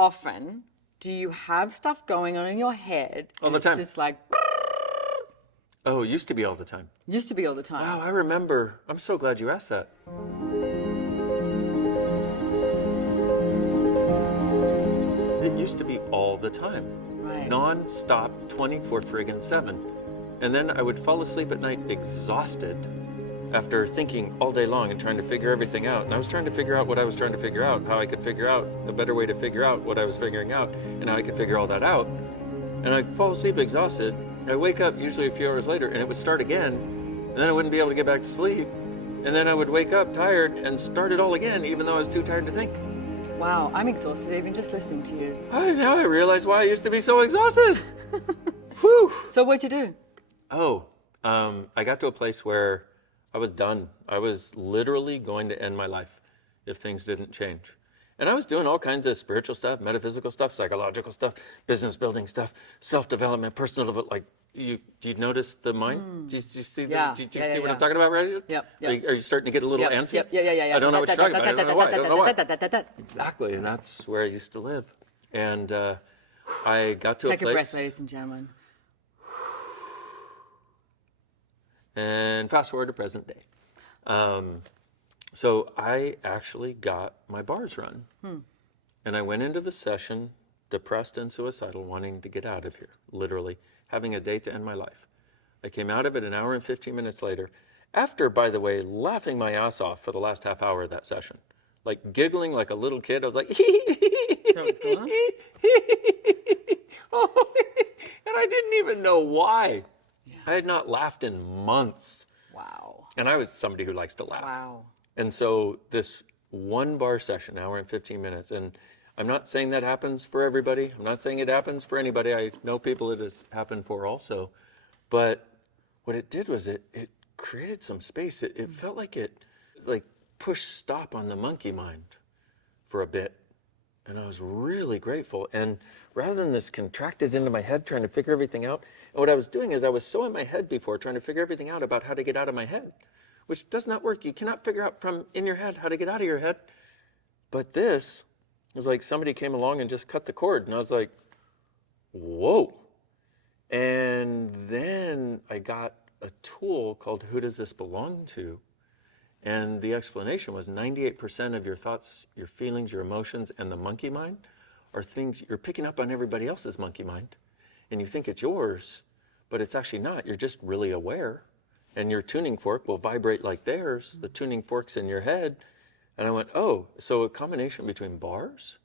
often do you have stuff going on in your head? All the time. It's just like, Oh, it used to be all the time. used to be all the time. Wow, I remember. I'm so glad you asked that. It used to be all the time. Right. Non-stop, 24/7. And then I would fall asleep at night exhausted after thinking all day long and trying to figure everything out. And I was trying to figure out what I was trying to figure out, how I could figure out a better way to figure out what I was figuring out, and how I could figure all that out. And I'd fall asleep exhausted. I'd wake up usually a few hours later and it would start again. And then I wouldn't be able to get back to sleep. And then I would wake up tired and start it all again, even though I was too tired to think. Wow, I'm exhausted even just listening to you. Now I realize why I used to be so exhausted. Whew. So what'd you do? I got to a place where I was done. I was literally going to end my life if things didn't change. And I was doing all kinds of spiritual stuff, metaphysical stuff, psychological stuff, business building stuff, self-development, personal development. Do you notice the mind? Do you see, Yeah. do you see what I'm talking about, right? Yep. Are you starting to get a little antsy? Yep. Yeah. I don't know what you're talking about. I don't know why. I don't know why. Exactly, and that's where I used to live. And I got to a place. Take a breath, ladies and gentlemen. And fast forward to present day. So I actually got my bars run. And I went into the session depressed and suicidal, wanting to get out of here, literally, having a date to end my life. I came out of it an hour and 15 minutes later, after, by the way, laughing my ass off for the last half hour of that session. Like giggling like a little kid. I was like, So what's going on? and I didn't even know why. Yeah. I had not laughed in months. Wow. And I was somebody who likes to laugh. Wow. And so this one bar session, hour and 15 minutes, and I'm not saying that happens for everybody. I'm not saying it happens for anybody. I know people it has happened for also. But what it did was it created some space. It felt like it pushed stop on the monkey mind for a bit. And I was really grateful. And rather than this contracted into my head trying to figure everything out, and what I was doing is I was so in my head before trying to figure everything out about how to get out of my head, which does not work. You cannot figure out from in your head how to get out of your head. But this was like somebody came along and just cut the cord. And I was like, whoa. And then I got a tool called Who Does This Belong To? And the explanation was 98% of your thoughts, your feelings, your emotions, and the monkey mind are things you're picking up on everybody else's monkey mind. And you think it's yours, but it's actually not. You're just really aware. And your tuning fork will vibrate like theirs. The tuning fork's in your head. And I went, oh, so a combination between bars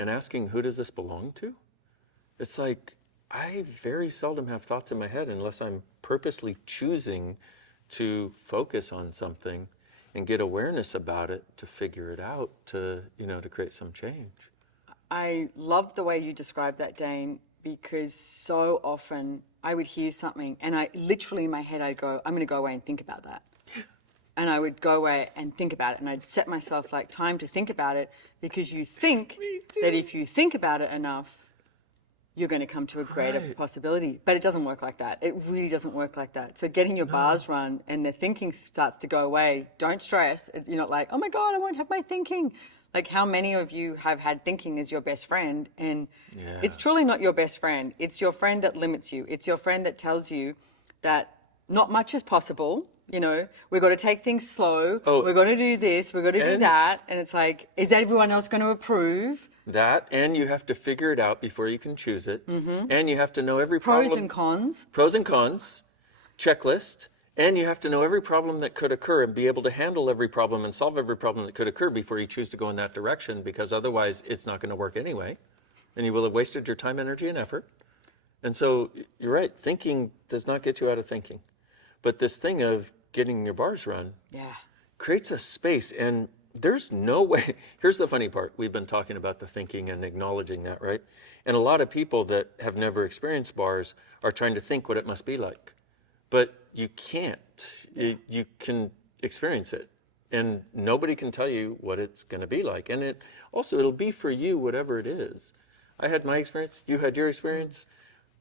and asking who does this belong to? It's like I very seldom have thoughts in my head unless I'm purposely choosing to focus on something and get awareness about it to figure it out, to create some change. I love the way you described that, Dane, because so often I would hear something and I literally in my head I'd go, I'm going to go away and think about that. And I would go away and think about it, and I'd set myself like time to think about it, because you think that if you think about it enough, you're going to come to a greater possibility. But it doesn't work like that. It really doesn't work like that. So getting your bars run and the thinking starts to go away, don't stress. You're not like, oh my God, I won't have my thinking. Like how many of you have had thinking as your best friend? And it's truly not your best friend. It's your friend that limits you. It's your friend that tells you that not much is possible. We've got to take things slow. We're going to do this. We're going to do that. And it's like, is everyone else going to approve? That, and you have to figure it out before you can choose it. And you have to know every problem. Pros and cons. Pros and cons, checklist. And you have to know every problem that could occur and be able to handle every problem and solve every problem that could occur before you choose to go in that direction, because otherwise it's not going to work anyway. And you will have wasted your time, energy, and effort. And so you're right, thinking does not get you out of thinking. But this thing of getting your bars run creates a space. And there's no way. Here's the funny part. We've been talking about the thinking and acknowledging that, right? And a lot of people that have never experienced bars are trying to think what it must be like. But you can't. You can experience it. And nobody can tell you what it's going to be like. And it'll be for you, whatever it is. I had my experience. You had your experience.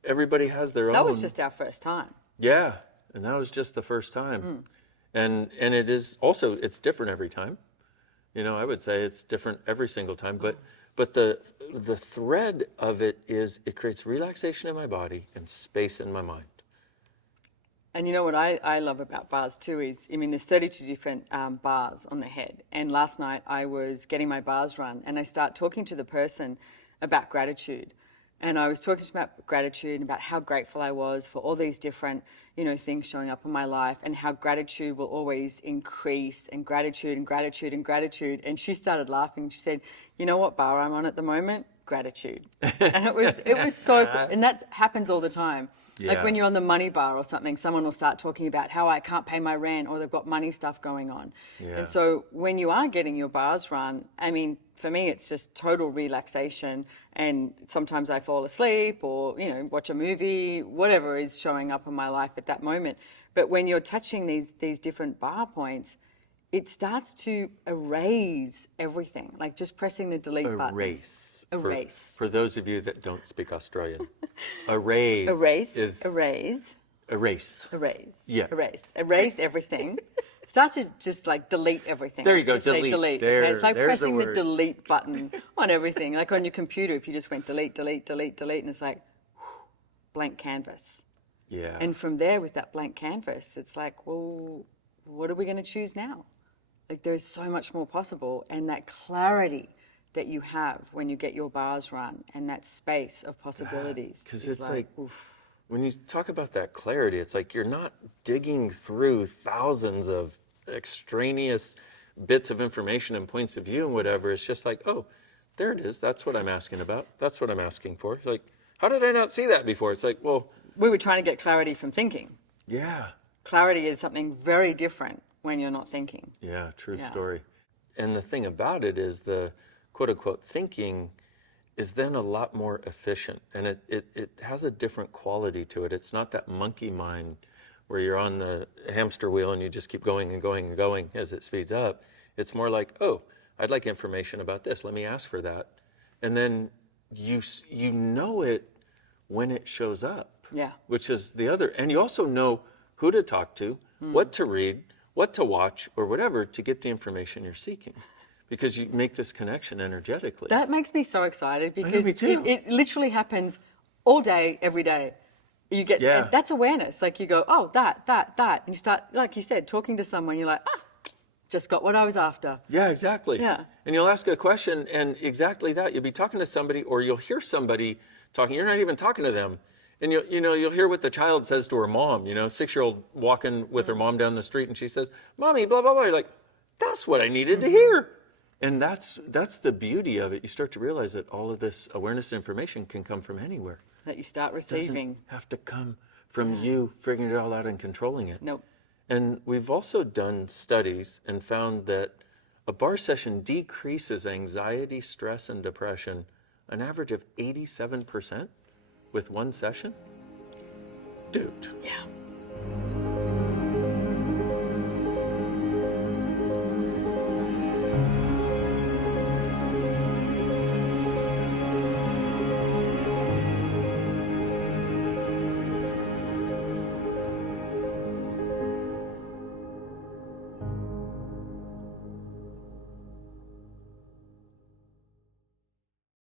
Everybody has their own. That was just our first time. Yeah. And that was just the first time. And it is also, it's different every time. I would say it's different every single time. But the thread of it is it creates relaxation in my body and space in my mind. And you know what I love about bars too is, I mean, there's 32 different bars on the head. And last night I was getting my bars run and I start talking to the person about gratitude. And I was talking to them about gratitude and about how grateful I was for all these different, things showing up in my life and how gratitude will always increase and gratitude and gratitude and gratitude. And she started laughing. She said, you know what bar I'm on at the moment? Gratitude. And it was so cool. And that happens all the time. Like Yeah. when you're on the money bar or something, someone will start talking about how I can't pay my rent or they've got money stuff going on. Yeah. And so when you are getting your bars run, I mean, for me, it's just total relaxation. And sometimes I fall asleep or, watch a movie, whatever is showing up in my life at that moment. But when you're touching these different bar points, it starts to erase everything, like just pressing the delete button. Erase. Erase. For those of you that don't speak Australian, erase. Erase, is erase, erase. erase, Yeah. erase everything. Start to just like delete everything. There you Let's go, just say delete. delete. There- Okay? It's like there's the pressing the word. delete button on everything. Like on your computer, if you just went delete, delete, delete, delete, and it's like blank canvas. Yeah. And from there, with that blank canvas, it's like, well, what are we going to choose now? Like there's so much more possible, and that clarity that you have when you get your bars run, and that space of possibilities. Because is it's like, oof. when you talk about that clarity, it's like you're not digging through thousands of extraneous bits of information and points of view and whatever. It's just like, oh, there it is. That's what I'm asking about. That's what I'm asking for. It's like, how did I not see that before? It's like, well, We were trying to get clarity from thinking. yeah. Clarity is something very different when you're not thinking. Yeah, true Yeah. story. And the thing about it is the quote unquote thinking is then a lot more efficient, and it has a different quality to it. It's not that monkey mind where you're on the hamster wheel and you just keep going and going and going as it speeds up. It's more like, oh, I'd like information about this. Let me ask for that. And then you know it when it shows up. Yeah. Which is the other. And you also know who to talk to, what to read, what to watch, or whatever to get the information you're seeking. Because you make this connection energetically. That makes me so excited because me too. it literally happens all day, every day. You get, Yeah. and that's awareness. Like you go, oh, that. And you start, like you said, talking to someone, you're like, just got what I was after. Yeah, exactly. Yeah. And you'll ask a question, and exactly that. You'll be talking to somebody, or you'll hear somebody talking. You're not even talking to them. And you'll hear what the child says to her mom, 6-year-old walking with her mom down the street, and she says, "Mommy, blah, blah, blah." You're like, that's what I needed to hear. And that's the beauty of it. You start to realize that all of this awareness information can come from anywhere. That you start It doesn't receiving. have to come from you figuring it all out and controlling it. Nope. And we've also done studies and found that a bar session decreases anxiety, stress, and depression an average of 87% with one session. Dude. Yeah.